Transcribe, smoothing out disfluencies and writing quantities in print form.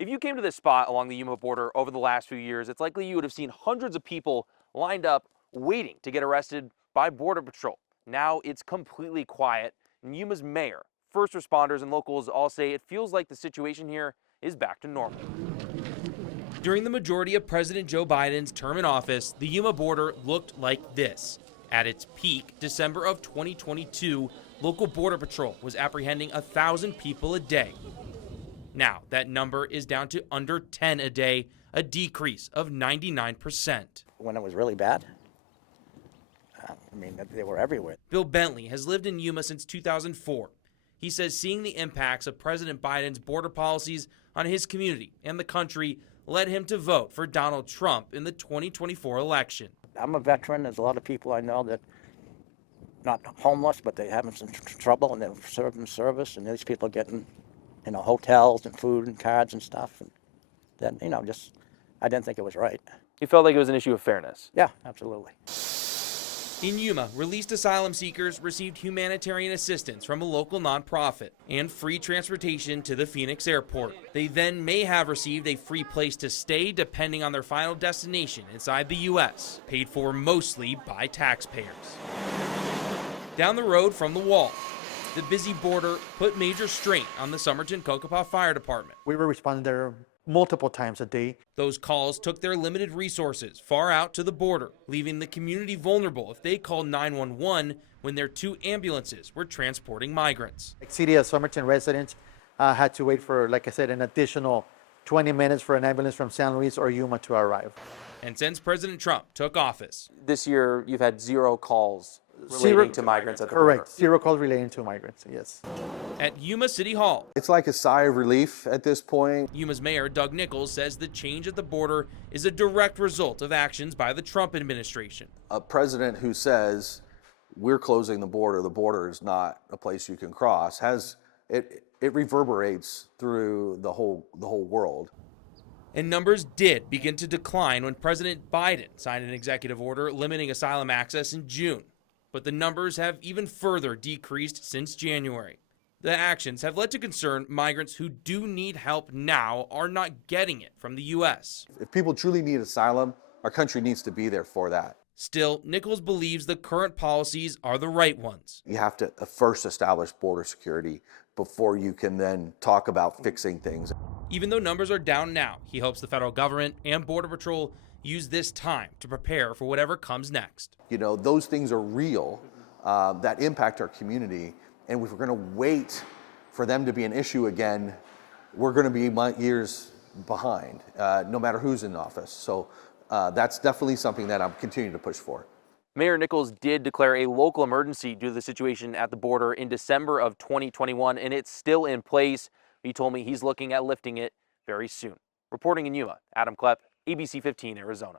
If you came to this spot along the Yuma border over the last few years, it's likely you would have seen hundreds of people lined up waiting to get arrested by Border Patrol. Now it's completely quiet, and Yuma's mayor, first responders, and locals all say it feels like the situation here is back to normal. During the majority of President Joe Biden's term in office, the Yuma border looked like this. At its peak, December of 2022, local Border Patrol was apprehending 1,000 people a day. Now, that number is down to under 10 a day, a decrease of 99%. When it was really bad, they were everywhere. Bill Bentley has lived in Yuma since 2004. He says seeing the impacts of President Biden's border policies on his community and the country led him to vote for Donald Trump in the 2024 election. I'm a veteran. There's a lot of people I know that not homeless, but they're having some trouble, and they're serving service, and these people are getting, hotels and food and cards and stuff. And then, I didn't think it was right. You felt like it was an issue of fairness? Yeah, absolutely. In Yuma, released asylum seekers received humanitarian assistance from a local nonprofit and free transportation to the Phoenix airport. They then may have received a free place to stay depending on their final destination inside the U.S., paid for mostly by taxpayers. Down the road from the wall, the busy border put major strain on the Somerton-Kokopah Fire Department. We were responding there multiple times a day. Those calls took their limited resources far out to the border, leaving the community vulnerable if they called 911 when their 2 ambulances were transporting migrants. City of Somerton residents had to wait for, like I said, an additional 20 minutes for an ambulance from San Luis or Yuma to arrive. And since President Trump took office, this year you've had 0 calls relating to migrants at the border. Correct. 0 calls relating to migrants, yes. At Yuma City Hall, it's like a sigh of relief at this point. Yuma's mayor, Doug Nichols, says the change at the border is a direct result of actions by the Trump administration. A president who says, we're closing the border is not a place you can cross, it reverberates through the whole world. And numbers did begin to decline when President Biden signed an executive order limiting asylum access in June. But the numbers have even further decreased since January. The actions have led to concern migrants who do need help now are not getting it from the U.S. If people truly need asylum, our country needs to be there for that. Still, Nichols believes the current policies are the right ones. You have to first establish border security before you can then talk about fixing things. Even though numbers are down now, he hopes the federal government and Border Patrol use this time to prepare for whatever comes next. Those things are real that impact our community. And if we're going to wait for them to be an issue again, we're going to be years behind, no matter who's in office. So that's definitely something that I'm continuing to push for. Mayor Nichols did declare a local emergency due to the situation at the border in December of 2021, and it's still in place. He told me he's looking at lifting it very soon. Reporting in Yuma, Adam Klepp, ABC 15, Arizona.